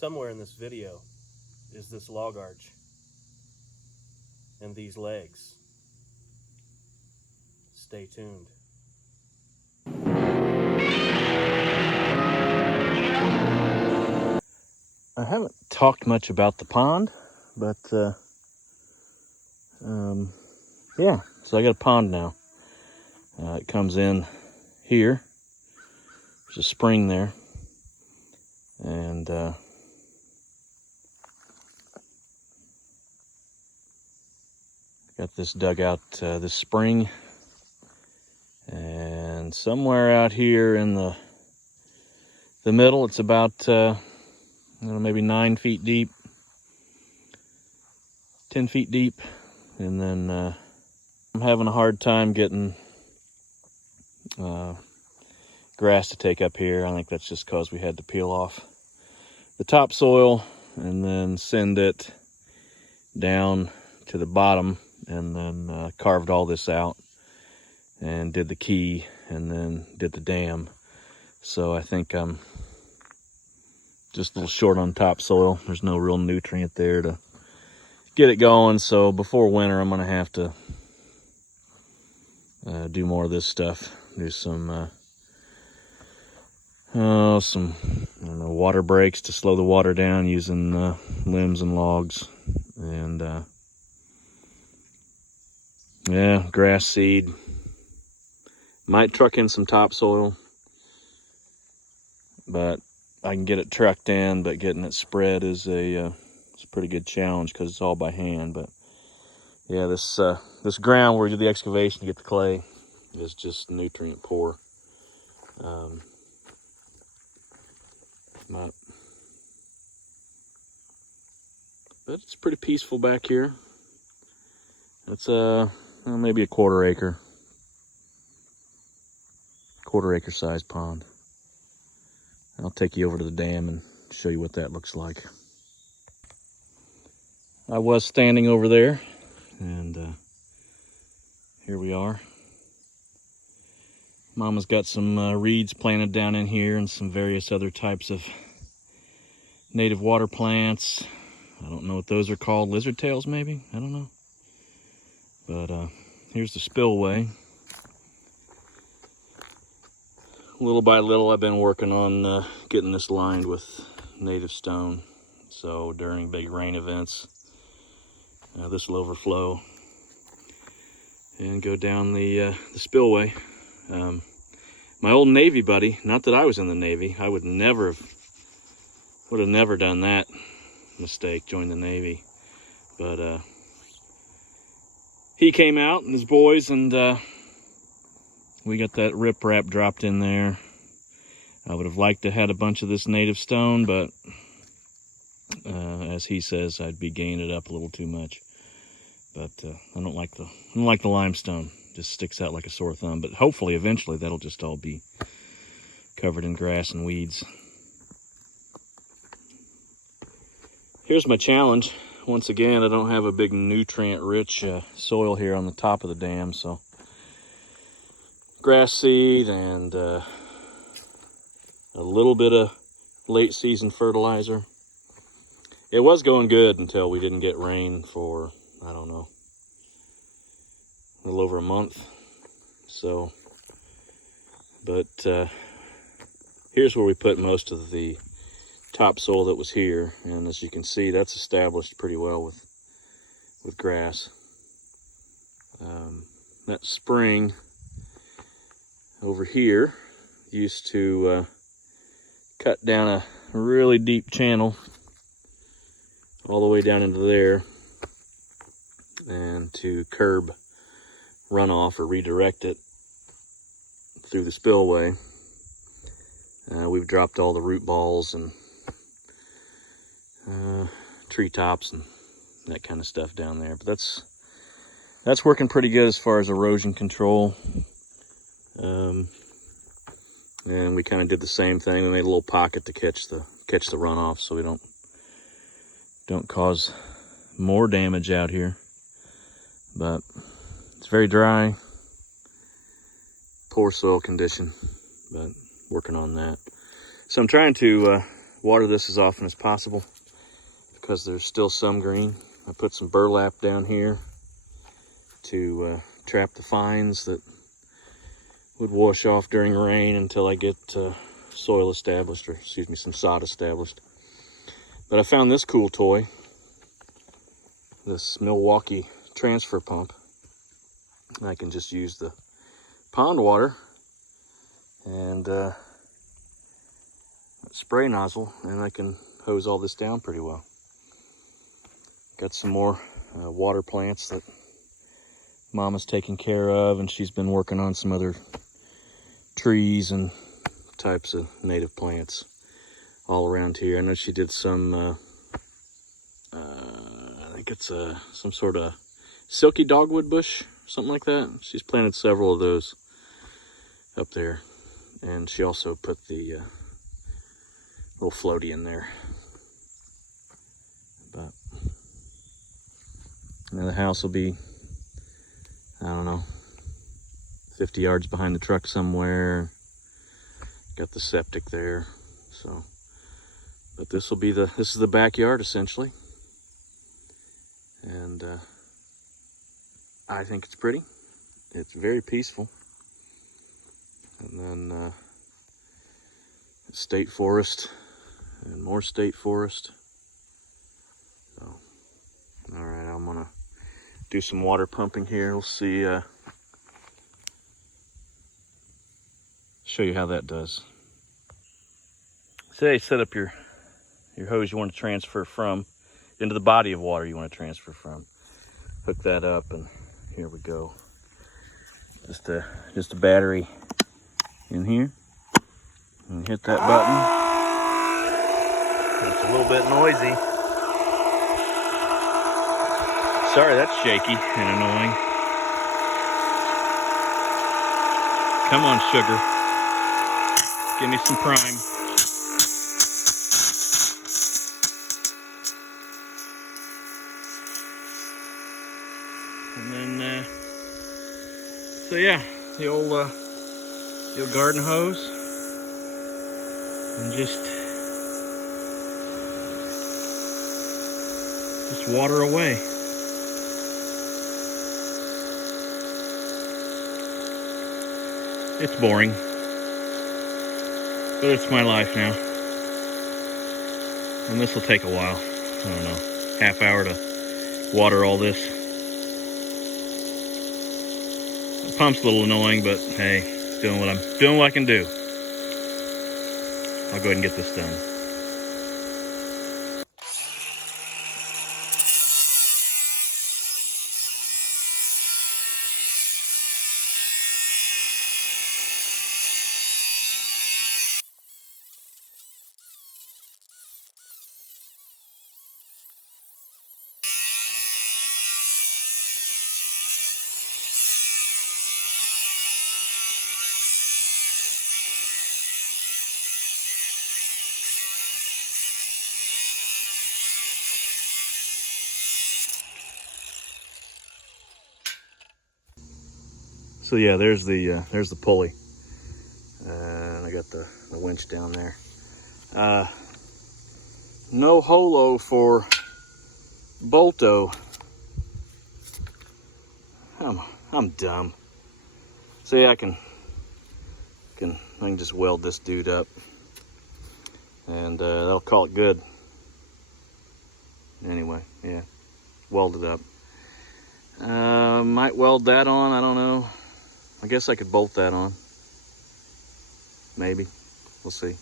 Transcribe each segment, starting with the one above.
Somewhere in this video is this log arch and these legs. Stay tuned. I haven't talked much about the pond, but yeah, so I got a pond now. It comes in here. There's a spring there, and got this dug out this spring, and somewhere out here in the middle, it's about maybe 9 feet deep, 10 feet deep, and then I'm having a hard time getting grass to take up here. I think that's just because we had to peel off the topsoil and then send it down to the bottom, and then carved all this out and did the key and then did the dam. So I think I'm just a little short on topsoil. There's no real nutrient there to get it going. So before winter, I'm going to have to do more of this stuff. Do some I don't know, water breaks to slow the water down using limbs and logs, and yeah, grass seed. Might truck in some topsoil, but I can get it trucked in, but getting it spread is it's a pretty good challenge because it's all by hand. But yeah, this ground where we did the excavation to get the clay is just nutrient poor. But it's pretty peaceful back here. It's maybe a quarter acre sized pond. I'll take you over to the dam and show you what that looks like. I was standing over there, and here we are. Mama's got some reeds planted down in here and some various other types of native water plants. I don't know what those are called. Lizard tails, maybe? I don't know. But here's the spillway. Little by little, I've been working on getting this lined with native stone. So during big rain events, this will overflow and go down the spillway. My old Navy buddy, not that I was in the Navy, I would have never done that mistake, join the Navy. But he came out and his boys, and we got that riprap dropped in there. I would have liked to have had a bunch of this native stone, but as he says, I'd be gaining it up a little too much. But I don't like the limestone. Just sticks out like a sore thumb. But hopefully, eventually, that'll just all be covered in grass and weeds. Here's my challenge. Once again, I don't have a big nutrient-rich soil here on the top of the dam, so grass seed and a little bit of late season fertilizer. It was going good until we didn't get rain for, I don't know, a little over a month. So, but here's where we put most of the topsoil that was here, and as you can see, that's established pretty well with grass. That spring over here used to cut down a really deep channel all the way down into there, and to curb runoff or redirect it through the spillway, we've dropped all the root balls and treetops and that kind of stuff down there. But that's working pretty good as far as erosion control. And we kind of did the same thing. We made a little pocket to catch the runoff, so we don't cause more damage out here. But it's very dry, poor soil condition, but working on that. So I'm trying to water this as often as possible because there's still some green. I put some burlap down here to trap the fines that would wash off during rain until I get soil established, or excuse me, some sod established. But I found this cool toy, this Milwaukee transfer pump. I can just use the pond water and spray nozzle, and I can hose all this down pretty well. Got some more water plants that Mama's taking care of, and she's been working on some other trees and types of native plants all around here. I know she did some, I think it's some sort of silky dogwood bush, something like that. She's planted several of those up there, and she also put the little floaty in there. But the house will be, I don't know, 50 yards behind the truck somewhere. Got the septic there, so. But this is the backyard essentially, and I think it's pretty. It's very peaceful. And then state forest and more state forest. So, all right, I'm gonna do some water pumping here. We'll see. Show you how that does. Say, set up your hose you want to transfer from into the body of water you want to transfer from. Hook that up, and here we go. Just a battery in here, and hit that button. It's a little bit noisy. Sorry, that's shaky and annoying. Come on, sugar. Give me some prime. And then, so yeah, the old garden hose, and just water away. It's boring, but it's my life now. And this will take a while. I don't know, half hour to water all this. The pump's a little annoying, but hey, doing what I can do. I'll go ahead and get this done. So yeah, there's the pulley, and I got the winch down there. No holo for Bolto. I'm dumb. So yeah, I can just weld this dude up, and that'll call it good. Anyway, yeah, weld it up. Might weld that on, I don't know. I guess I could bolt that on. Maybe. We'll see.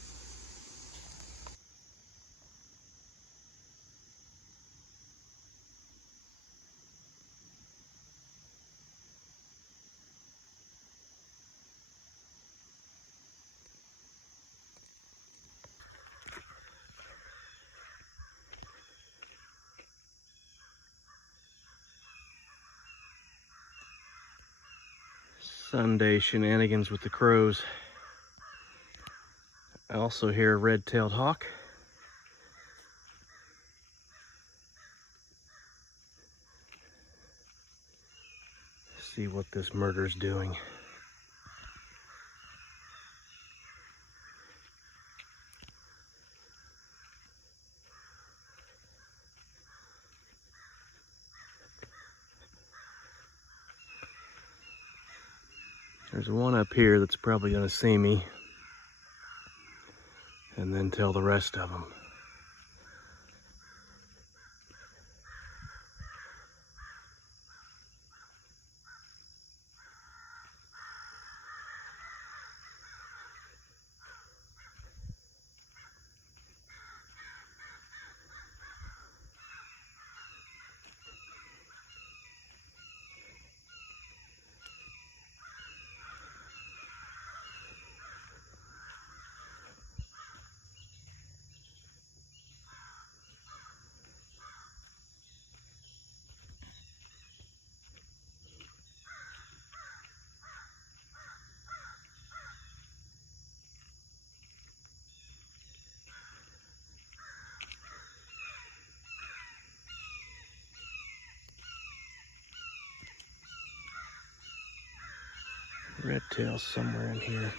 Sunday shenanigans with the crows. I also hear a red-tailed hawk. See what this murder's doing. There's one up here that's probably gonna see me and then tell the rest of them. Red tail's somewhere in here.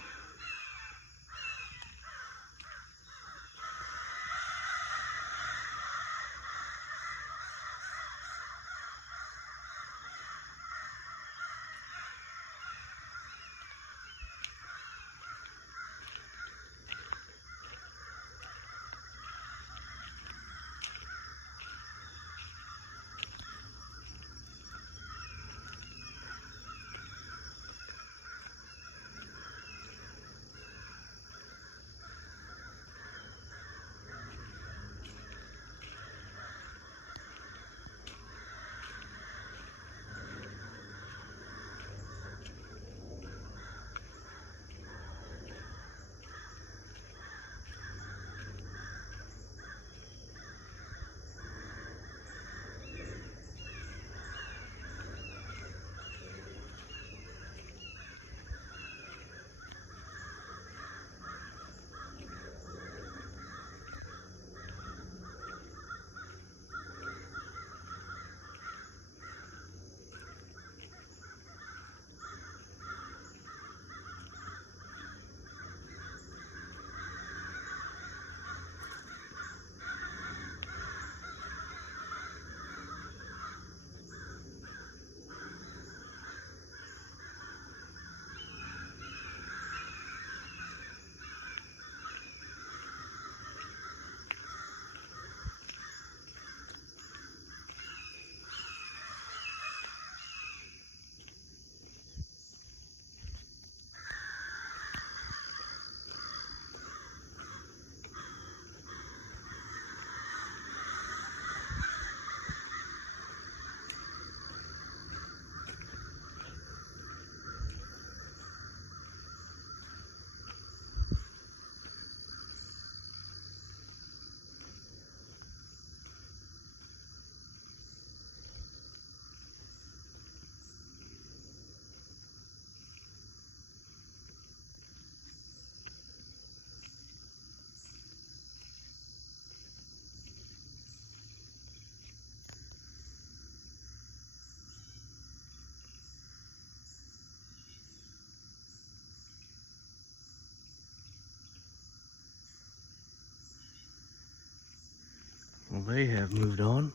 Well, they have moved on.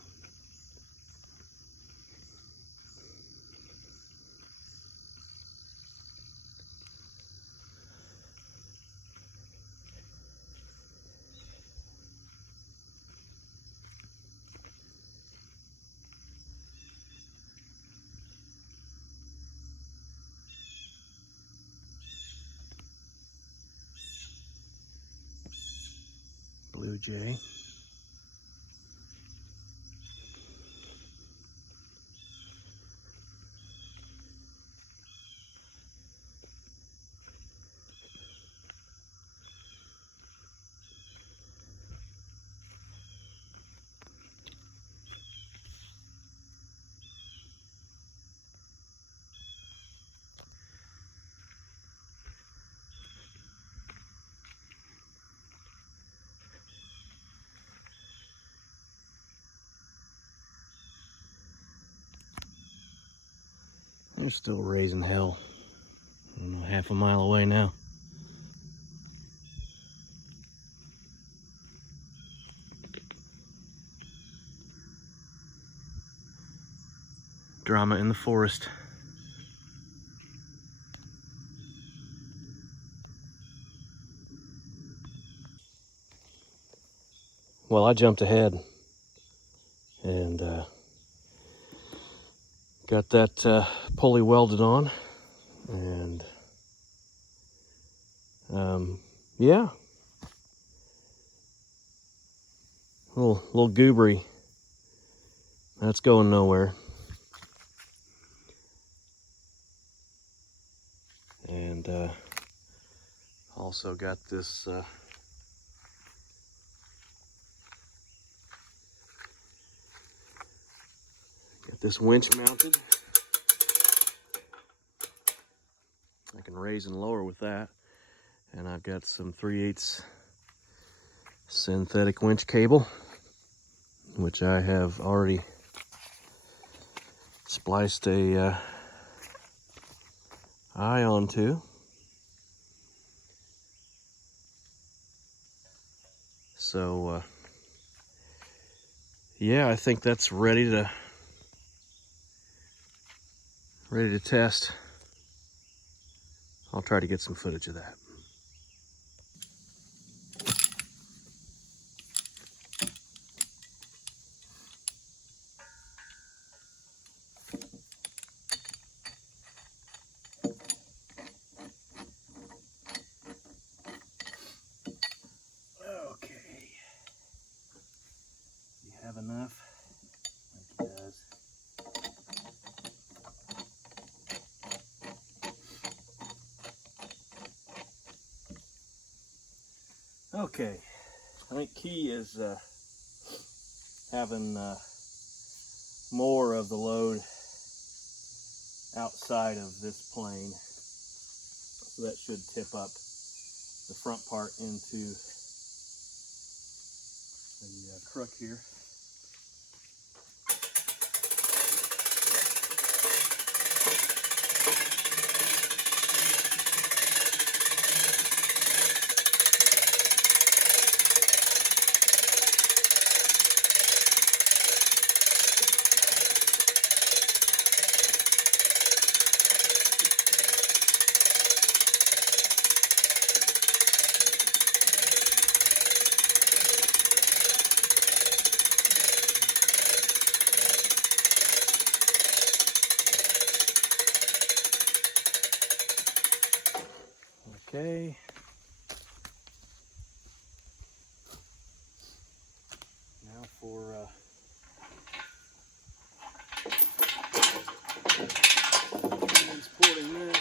Blue jay. They're still raising hell. I don't know, half a mile away now. Drama in the forest. well, I jumped ahead and got that pulley welded on, and yeah, little goobery. That's going nowhere. And also got this winch mounted. I can raise and lower with that. And I've got some 3/8 synthetic winch cable, which I have already spliced a eye onto. So yeah, I think that's ready to test. I'll try to get some footage of that. Okay. You have enough? I think it does. Okay, I think key is having more of the load outside of this plane, so that should tip up the front part into the crook here. Okay. Now for transporting this.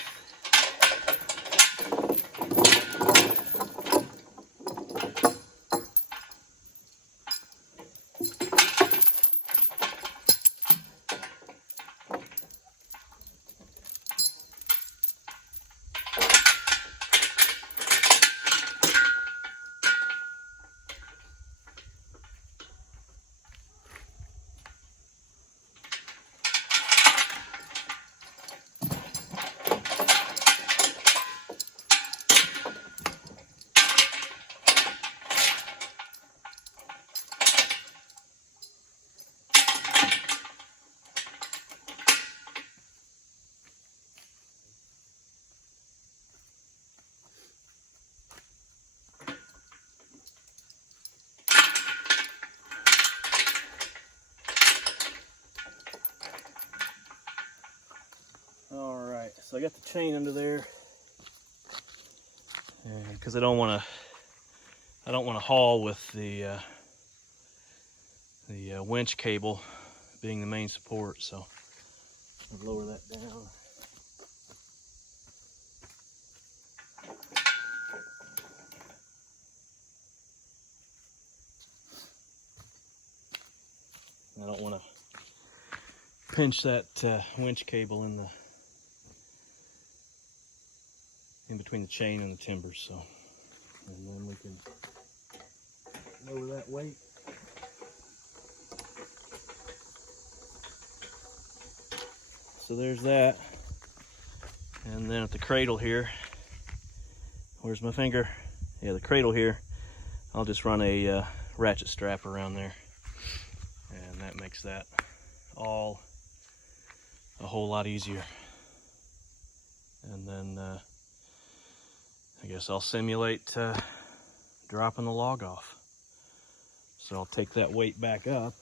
Alright, so I got the chain under there, because I don't want to haul with the winch cable being the main support, so I'll lower that down. I don't want to pinch that winch cable in between the chain and the timbers, so, and then we can lower that weight. So there's that. And then at the cradle here, where's my finger? Yeah, the cradle here, I'll just run a ratchet strap around there, and that makes that all a whole lot easier. And then I guess I'll simulate dropping the log off. So I'll take that weight back up.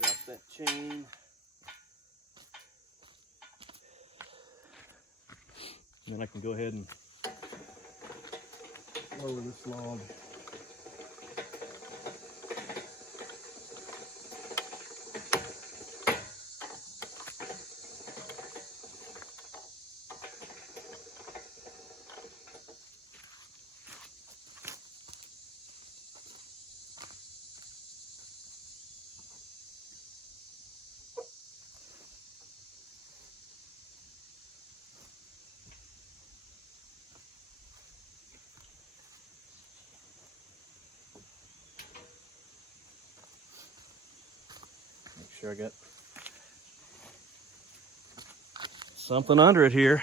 Drop that chain. And then I can go ahead and lower this log. Make sure I got something under it here.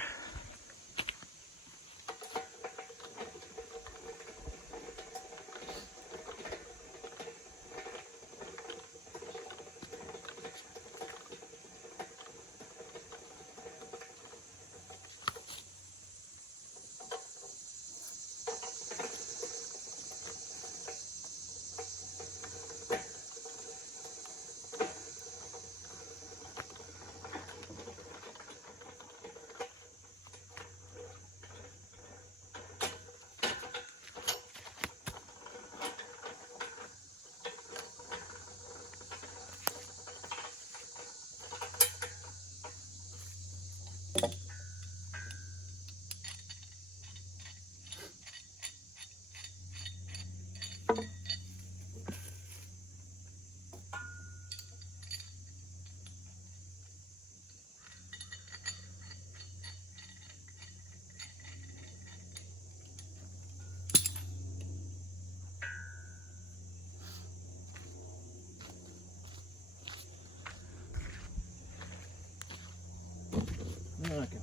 Now I can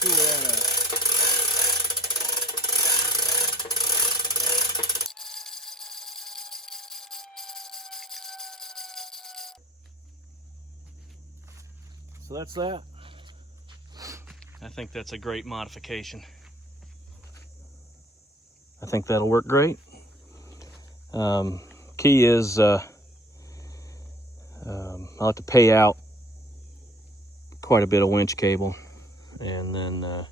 pull that up. So that's that. I think that's a great modification. I think that'll work great. Key is I'll have to pay out quite a bit of winch cable and then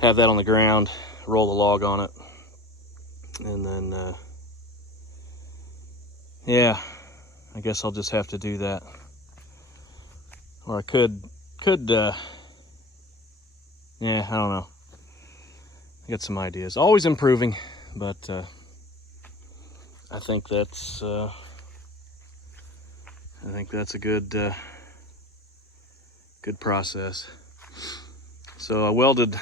have that on the ground, roll the log on it, and then yeah, I guess I'll just have to do that. Or I could yeah, I don't know. I got some ideas. Always improving, but I think that's a good good process. So I welded,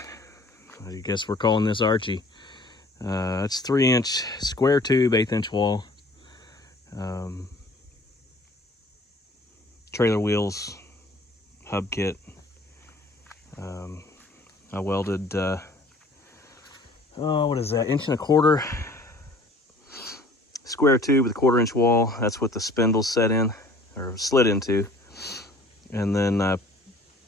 I guess we're calling this Archie. It's 3-inch square tube, 1/8-inch wall. Trailer wheels, hub kit. I welded, what is that, 1.25 inch square tube with a 1/4-inch wall. That's what the spindle's set in, or slid into. And then I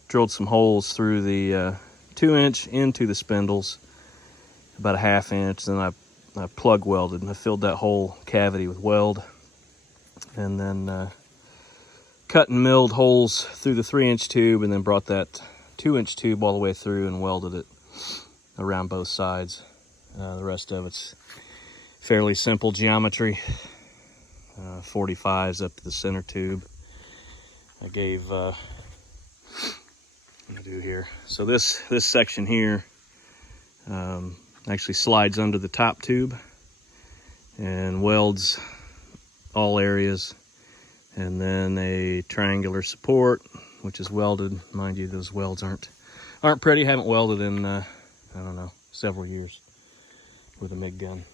drilled some holes through the 2-inch into the spindles, about a 1/2 inch. Then I plug welded, and I filled that whole cavity with weld. And then cut and milled holes through the 3-inch tube, and then brought that 2-inch tube all the way through and welded it around both sides. The rest of it's fairly simple geometry. 45s up to the center tube. I gave, let me do here. So this section here actually slides under the top tube and welds all areas. And then a triangular support, which is welded. Mind you, those welds aren't pretty. Haven't welded in, I don't know, several years with a MIG gun.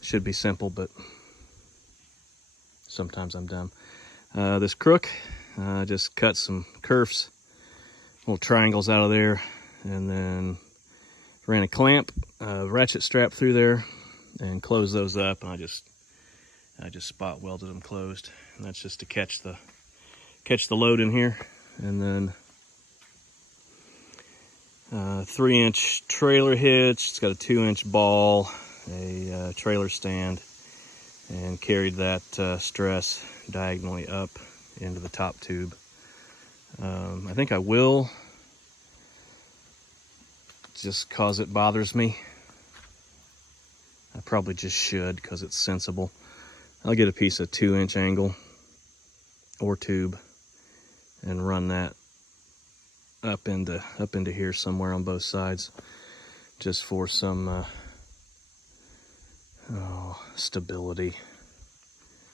Should be simple, but sometimes I'm dumb. This crook, just cut some kerfs, little triangles out of there, and then ran a clamp, ratchet strap through there, and closed those up. And I just spot welded them closed, and that's just to catch the load in here. And then 3-inch trailer hitch. It's got a 2-inch ball, a trailer stand, and carried that stress diagonally up into the top tube. I think I will, just cause it bothers me. I probably just should, because it's sensible. I'll get a piece of 2-inch angle or tube and run that up into here somewhere on both sides, just for some stability.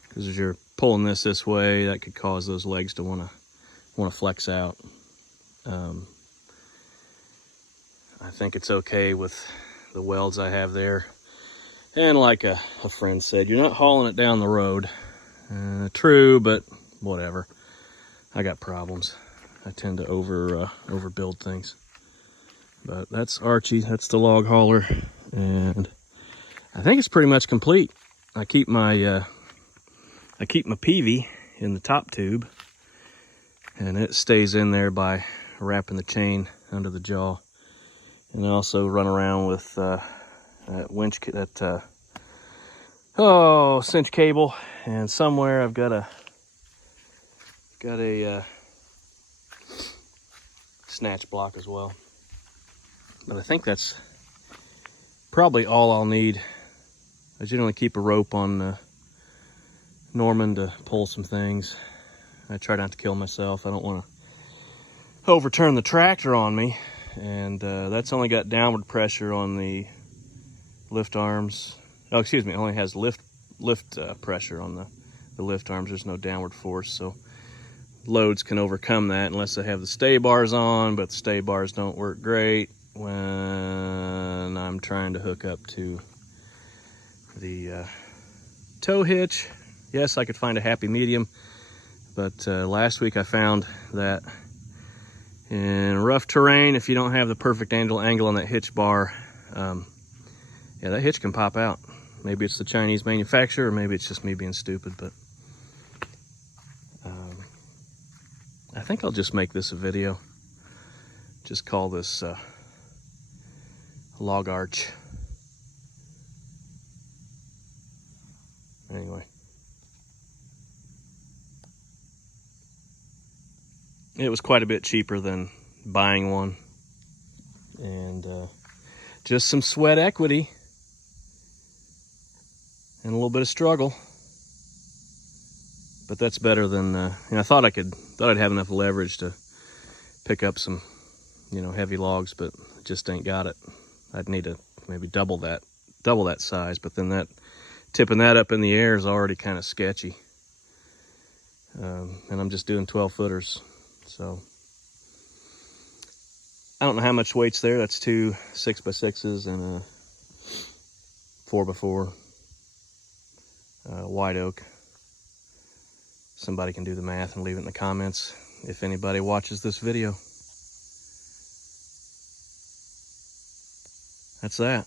Because as you're pulling this way, that could cause those legs to want to flex out. I think it's okay with the welds I have there. And like a friend said, you're not hauling it down the road. True, but whatever. I got problems. I tend to overbuild things. But that's Archie. That's the log hauler, and I think it's pretty much complete. I keep my PV in the top tube, and it stays in there by wrapping the chain under the jaw. And I also run around with that cinch cable, and somewhere I've got a snatch block as well. But I think that's probably all I'll need. I generally keep a rope on Norman to pull some things. I try not to kill myself. I don't want to overturn the tractor on me. And that's only got downward pressure on the lift arms. Oh, excuse me, it only has lift pressure on the lift arms. There's no downward force, so loads can overcome that unless I have the stay bars on, but the stay bars don't work great when I'm trying to hook up to the tow hitch. Yes, I could find a happy medium, but last week I found that in rough terrain, if you don't have the perfect angle on that hitch bar, yeah, that hitch can pop out. Maybe it's the Chinese manufacturer, or maybe it's just me being stupid, but I think I'll just make this a video. Just call this log arch. Anyway. It was quite a bit cheaper than buying one. And just some sweat equity and a little bit of struggle. But that's better than, I thought I'd have enough leverage to pick up some, heavy logs, but just ain't got it. I'd need to maybe double that size, but then tipping that up in the air is already kind of sketchy. And I'm just doing 12 footers. So I don't know how much weight's there. That's 2 6x6s and a 4x4 white oak. Somebody can do the math and leave it in the comments if anybody watches this video. That's that.